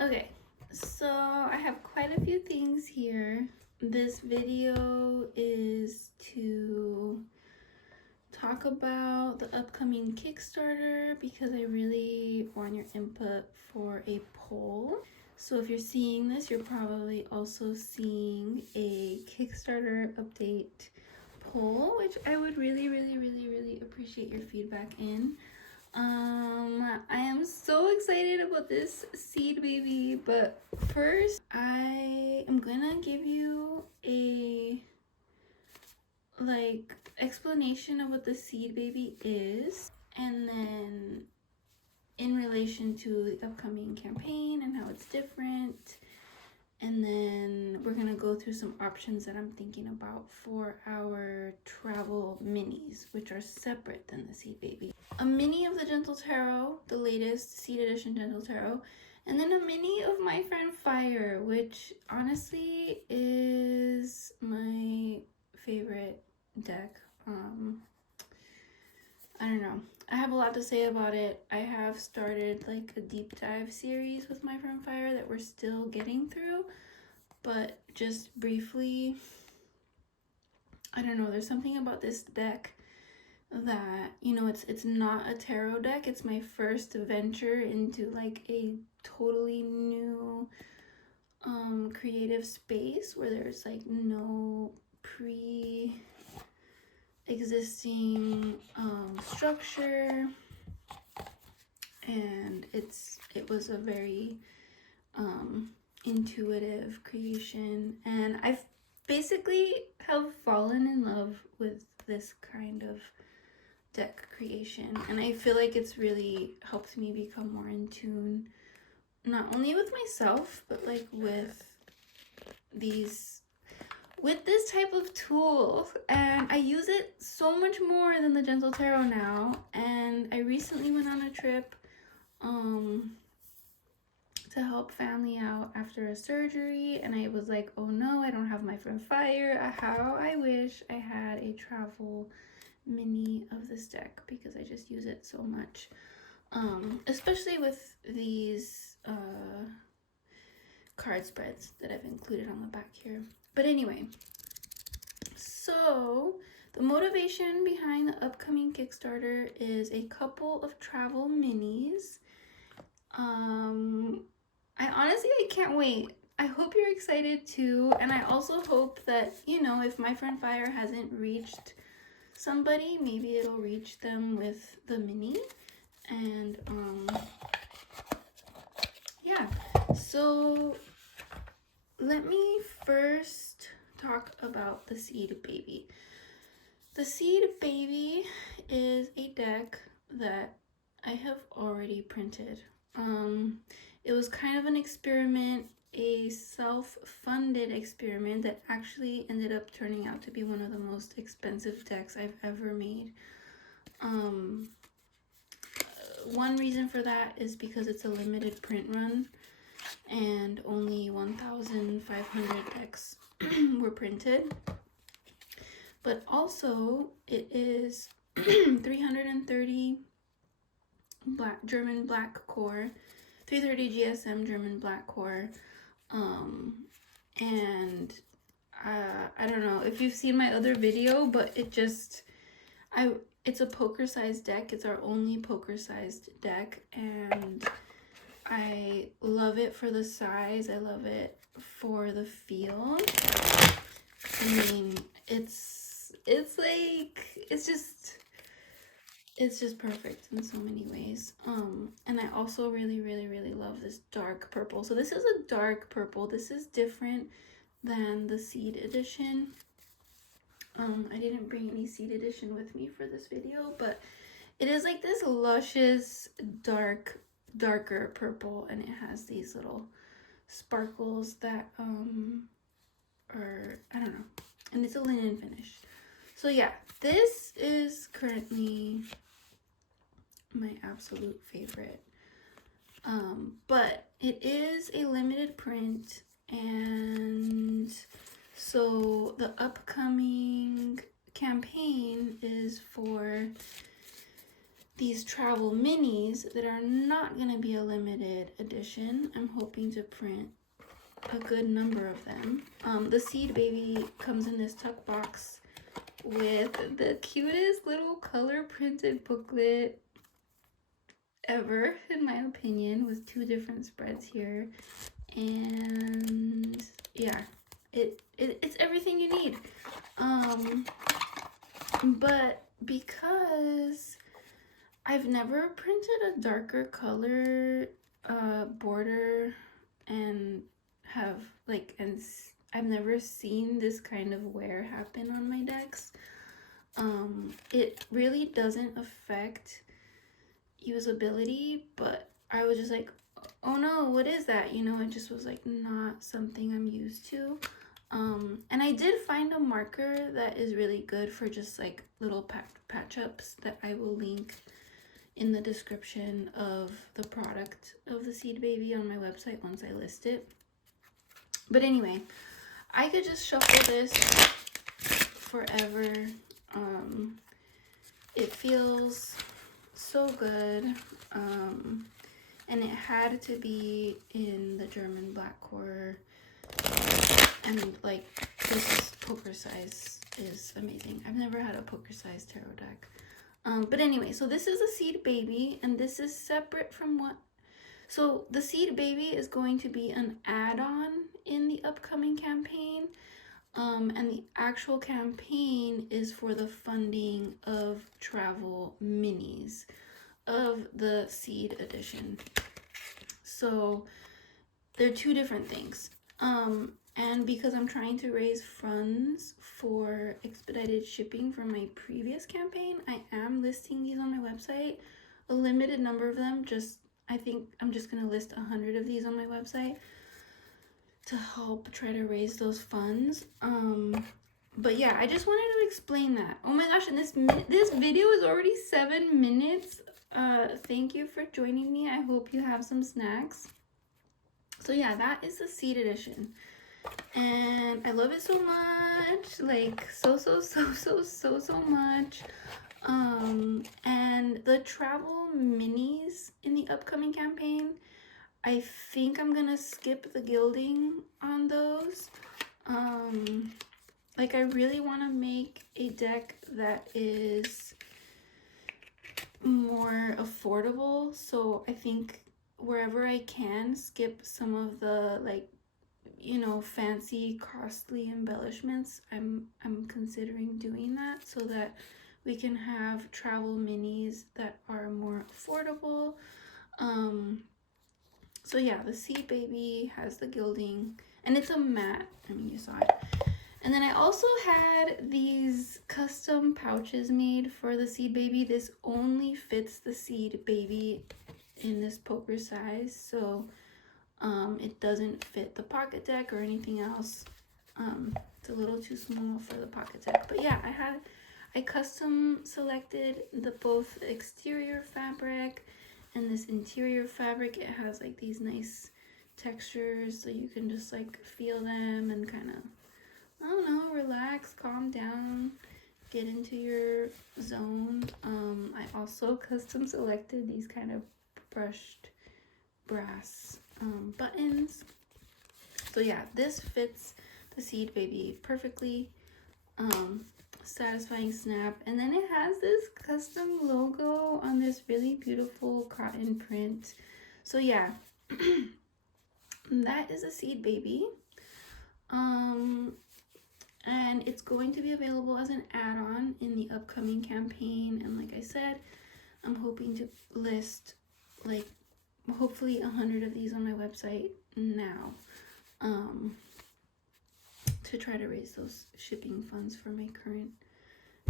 Okay, so I have quite a few things here. This video is to talk about the upcoming Kickstarter because I really want your input for a poll. So if you're seeing this, you're probably also seeing a Kickstarter update poll, which I would really appreciate your feedback in. I am so excited about this seed baby, but first I am gonna give you a explanation of what the seed baby is, and then in relation to the upcoming campaign and how it's different, and then we're gonna go through some options that I'm thinking about for our travel minis, which are separate than the seed baby. A mini of the Gentle Tarot, the latest seed edition Gentle Tarot, and then a mini of My Friend Fire, which honestly is my favorite deck. I don't know. I have a lot to say about it. I have started like a deep dive series with My Friend Fire that we're still getting through, but just briefly, I don't know, there's something about this deck that, you know, it's not a tarot deck. It's my first venture into like a totally new creative space where there's like no pre-existing structure, and it was a very intuitive creation, and I've basically have fallen in love with this kind of deck creation, and I feel like it's really helped me become more in tune, not only with myself, but like with this type of tool. And I use it so much more than the Gentle Tarot now. And I recently went on a trip to help family out after a surgery, and I was like, oh no, I don't have My Friend Fire. How I wish I had a travel mini of this deck, because I just use it so much, especially with these card spreads that I've included on the back here. But anyway, so the motivation behind the upcoming Kickstarter is a couple of travel minis. I can't wait. I hope you're excited too, and I also hope that, you know, if My Friend Fire hasn't reached somebody, maybe it'll reach them with the mini. And yeah, so let me first talk about the seed baby. The seed baby is a deck that I have already printed. It was kind of an experiment, a self-funded experiment that actually ended up turning out to be one of the most expensive decks I've ever made. One reason for that is because it's a limited print run, and only 1,500 decks were printed. But also, it is 330 German black core, 330 GSM German black core, and I don't know if you've seen my other video, but it's a poker sized deck. It's our only poker sized deck, and I love it for the size. I love it for the feel. I mean, it's just perfect in so many ways. And I also really love this dark purple. So this is a dark purple. This is different than the seed edition. I didn't bring any seed edition with me for this video, but it is like this luscious darker purple, and it has these little sparkles that are, I don't know, and it's a linen finish. So yeah, this is currently my absolute favorite, but it is a limited print, and so the upcoming campaign is for these travel minis that are not going to be a limited edition. I'm hoping to print a good number of them. The Seed Baby comes in this tuck box with the cutest little color printed booklet ever, in my opinion, with 2 different spreads here. And yeah, it's everything you need. But because I've never printed a darker color border and have I've never seen this kind of wear happen on my decks. It really doesn't affect usability, but I was just like, oh no, what is that? You know, it just was like not something I'm used to. And I did find a marker that is really good for just like little patch ups that I will link in the description of the product of the Seed Baby on my website once I list it. But anyway, I could just shuffle this forever. It feels so good. And it had to be in the German black core. And like, this poker size is amazing. I've never had a poker size tarot deck. But anyway, so this is a Seed Baby, and this is separate from what... So the Seed Baby is going to be an add-on in the upcoming campaign. And the actual campaign is for the funding of travel minis of the Seed edition. So they're 2 different things. And because I'm trying to raise funds for expedited shipping from my previous campaign, I am listing these on my website. A limited number of them, I think I'm just going to list 100 of these on my website to help try to raise those funds. But yeah, I just wanted to explain that. Oh my gosh, and this video is already 7 minutes. Thank you for joining me. I hope you have some snacks. So yeah, that is the Seed edition. And I love it so much. Like so much. And the travel minis in the upcoming campaign, I think I'm gonna skip the gilding on those. Like I really want to make a deck that is more affordable, so I think wherever I can skip some of the, like, you know, fancy costly embellishments. I'm considering doing that so that we can have travel minis that are more affordable. So yeah, the Seed Baby has the gilding, and it's a matte. I mean, you saw it. And then I also had these custom pouches made for the Seed Baby. This only fits the Seed Baby in this poker size, so it doesn't fit the pocket deck or anything else. It's a little too small for the pocket deck. But yeah, I custom selected the both exterior fabric and this interior fabric. It has like these nice textures, so you can just like feel them and kind of, I don't know, relax, calm down, get into your zone. I also custom selected these kind of brushed brass buttons. So yeah, this fits the Seed Baby perfectly. Satisfying snap. And then it has this custom logo on this really beautiful cotton print. So yeah, that is a Seed Baby. And it's going to be available as an add-on in the upcoming campaign. And like I said, I'm hoping to list like hopefully 100 of these on my website now, to try to raise those shipping funds for my current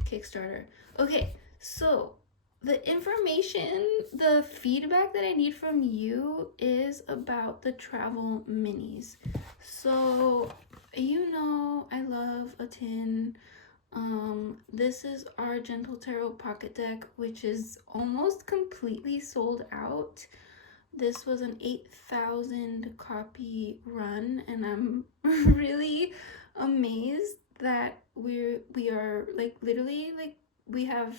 Kickstarter. Okay, so the information, the feedback that I need from you is about the travel minis. So you know I love a tin. This is our Gentle Tarot pocket deck, which is almost completely sold out. This was an 8,000 copy run, and I'm really amazed that we are like literally like we have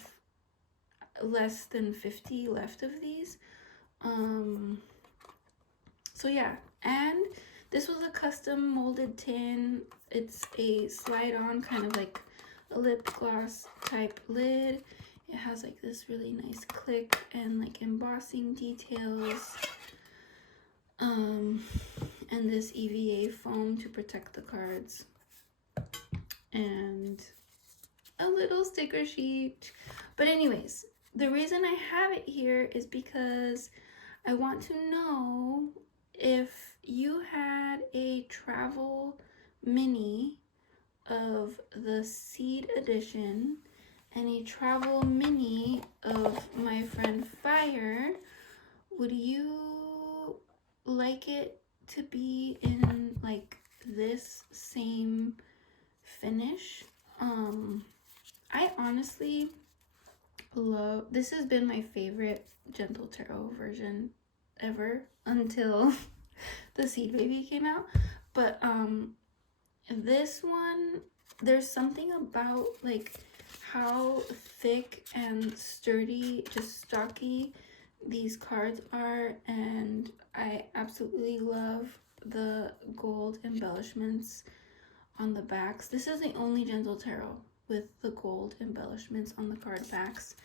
less than 50 left of these. So yeah, and this was a custom molded tin. It's a slide-on kind of like a lip gloss type lid. It has like this really nice click and like embossing details. And this EVA foam to protect the cards. And a little sticker sheet. But anyways, the reason I have it here is because I want to know if you had a travel mini of the Seed Edition and a travel mini of my friend Fire, would you like it to be in like this same finish? I honestly love, this has been my favorite Gentle Tarot version ever until the Seed Baby came out. But this one, there's something about like how thick and sturdy, just stocky these cards are, and I absolutely love the gold embellishments on the backs. This is the only Gentle Tarot with the gold embellishments on the card backs.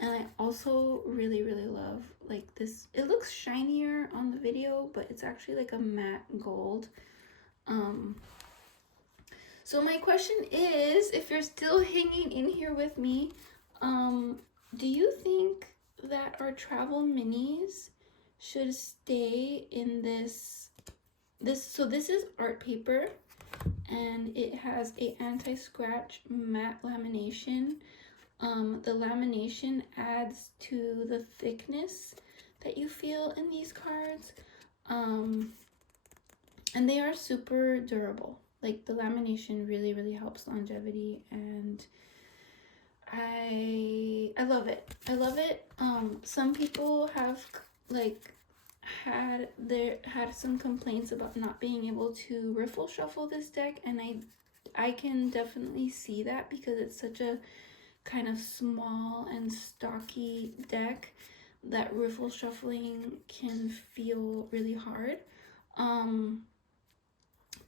And I also really love like this. It looks shinier on the video, but it's actually like a matte gold. So my question is, if you're still hanging in here with me, do you think that our travel minis should stay in this? So this is art paper, and it has a anti-scratch matte lamination. The lamination adds to the thickness that you feel in these cards, and they are super durable. Like the lamination really helps longevity, and I love it. I love it. Some people have like had some complaints about not being able to riffle shuffle this deck, and I can definitely see that because it's such a kind of small and stocky deck that riffle shuffling can feel really hard.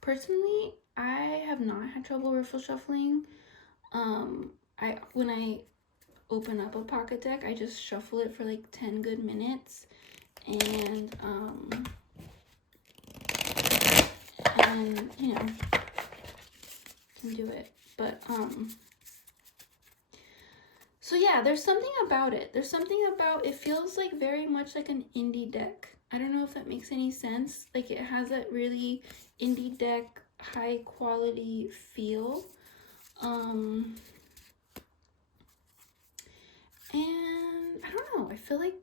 Personally, I have not had trouble riffle shuffling. When I open up a pocket deck, I just shuffle it for like 10 good minutes, and you know, can do it. But so yeah, there's something about it. There's something about it, feels like very much like an indie deck. I don't know if that makes any sense. Like it has that really indie deck, high quality feel. And I don't know, I feel like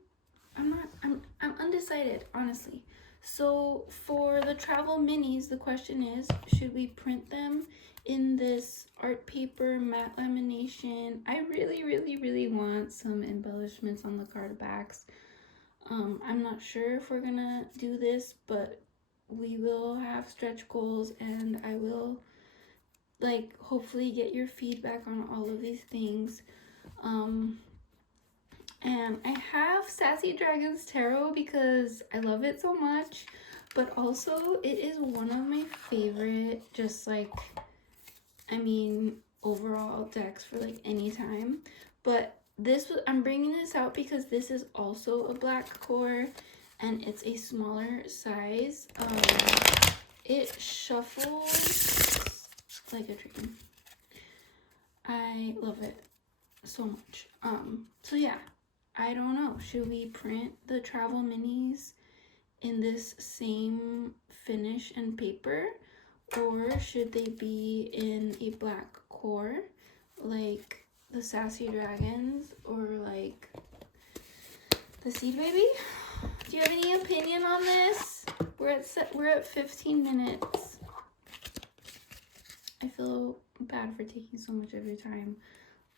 I'm undecided, honestly. So for the travel minis, the question is, should we print them in this art paper matte lamination? I really want some embellishments on the card backs. I'm not sure if we're gonna do this, but we will have stretch goals, and I will like hopefully get your feedback on all of these things. And I have Sassy Dragons Tarot because I love it so much, but also it is one of my favorite, just like, I mean, overall decks for like any time. But I'm bringing this out because this is also a black core, and it's a smaller size. It shuffles like a dream. I love it so much. So yeah, I don't know. Should we print the travel minis in this same finish and paper, or should they be in a black core like the Sassy Dragons or like the Seed Baby? Do you have any opinion on this? We're at 15 minutes. I feel bad for taking so much of your time.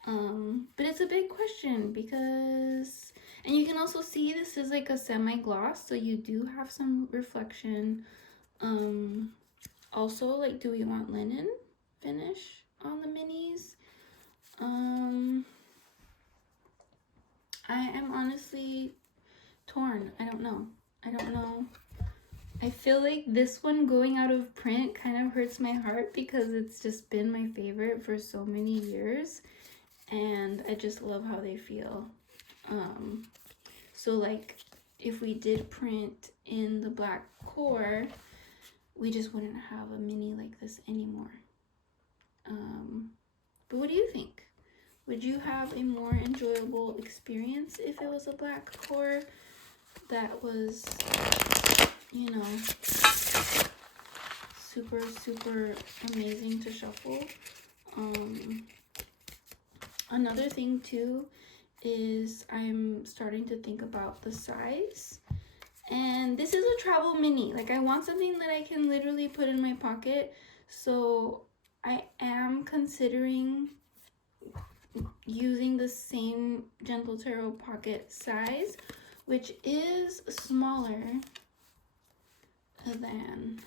But it's a big question because, and you can also see this is like a semi-gloss, so you do have some reflection. Also, like, do we want linen finish on the minis? I am honestly torn. I don't know. I feel like this one going out of print kind of hurts my heart because it's just been my favorite for so many years, and I just love how they feel. So like if we did print in the black core, we just wouldn't have a mini like this anymore. But what do you think? Would you have a more enjoyable experience if it was a black core that was, you know, super, super amazing to shuffle? Another thing too is I'm starting to think about the size. And this is a travel mini. Like, I want something that I can literally put in my pocket. So I am considering using the same Gentle Tarot pocket size, which is smaller than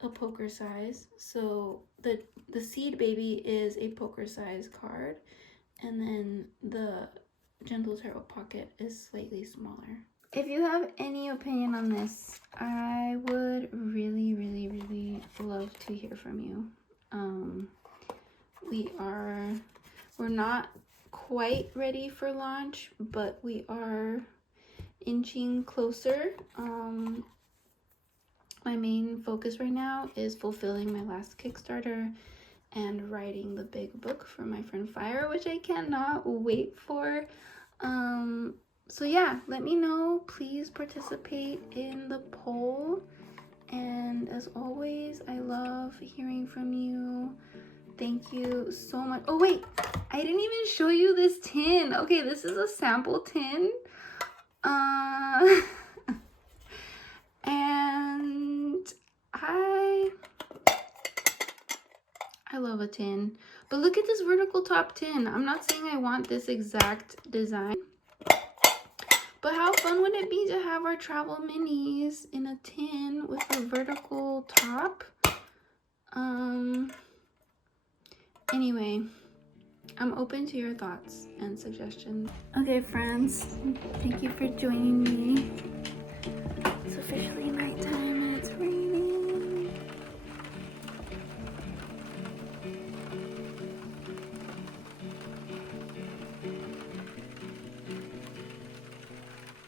a poker size. So the Seed Baby is a poker size card, and then the Gentle Tarot pocket is slightly smaller. If you have any opinion on this, I would really, really, really love to hear from you. We're not quite ready for launch, but we are inching closer. My main focus right now is fulfilling my last Kickstarter and writing the big book for my friend Fire, which I cannot wait for. So yeah, let me know. Please participate in the poll. And as always, I love hearing from you. Thank you so much. Oh wait, I didn't even show you this tin. Okay, this is a sample tin. And I love a tin. But look at this vertical top tin. I'm not saying I want this exact design, but how fun would it be to have our travel minis in a tin with a vertical top? Anyway, I'm open to your thoughts and suggestions. Okay, friends, thank you for joining me. It's officially nighttime and it's raining.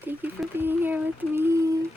Thank you for being here with me.